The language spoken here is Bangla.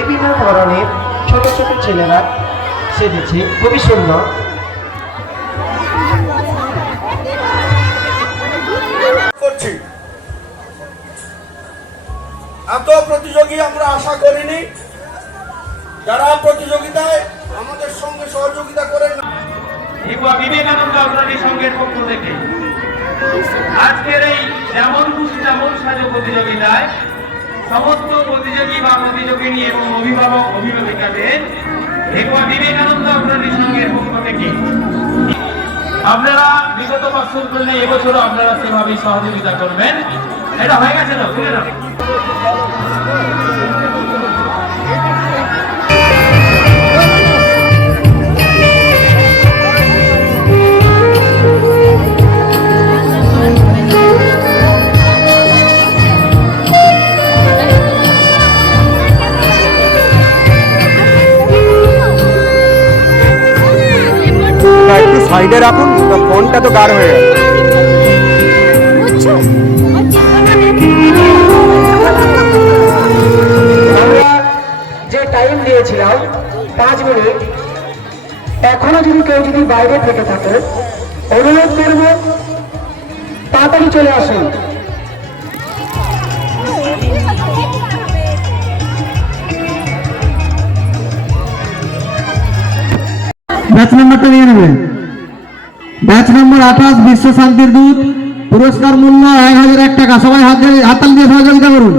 বিভিন্ন ধরনের ছোট ছোট ছেলেরা সেজেছে, খুবই সুন্দর। এত প্রতিযোগী আমরা আশা করিনি। যারা প্রতিযোগিতায় আমাদের সঙ্গে সহযোগিতা করেন, বিবেকানন্দ অগ্রণী সংঘের পক্ষ থেকে আজকের এই যেমন খুশি তেমন সাজো প্রতিযোগিতায় সমস্ত প্রতিযোগী বা প্রতিযোগিনী এবং অভিভাবক অভিভাবিকাদের বিবেকানন্দ অগ্রণী সংঘের পক্ষ থেকে আপনারা বিগত বছর করলে এবছরও আপনারা সেভাবেই সহযোগিতা করবেন। এটা হয়ে গেছে না? শুনে না একটু সাইডে রাখুন, ফোনটা তো গাঢ় হয়ে গেছে। যে টাইম দিয়েছিলাম 5 মিনিট, এখনো যদি কেউ যদি বাইরে থেকে থাকে অনুরোধ করব তাড়াতাড়ি চলে আসুন। ব্যাচ নম্বরটা নিয়ে নেবেন। ব্যাচ নম্বর 28 বিশ্ব শান্তির দূত, পুরস্কার মূল্য 1001 টাকা। সবাই হাততালি দিয়ে সহযোগিতা করুন।